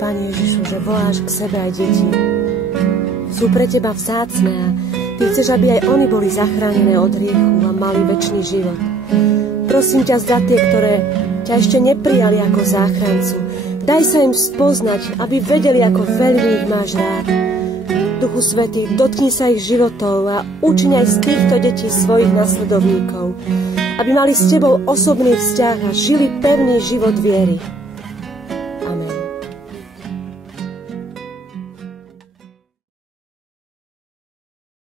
Pane Ježišu, že voláš k sebe aj deti. Sú pre teba vzácne a ty chceš, aby aj oni boli zachránené od hriechu a mali večný život. Prosím ťa za tie, ktoré ťa ešte neprijali ako záchrancu. Daj sa im spoznať, aby vedeli, ako veľmi ich máš rád. Duchu Svätý, dotkni sa ich životov a učiň aj z týchto detí svojich nasledovníkov, aby mali s tebou osobný vzťah a žili pevný život viery.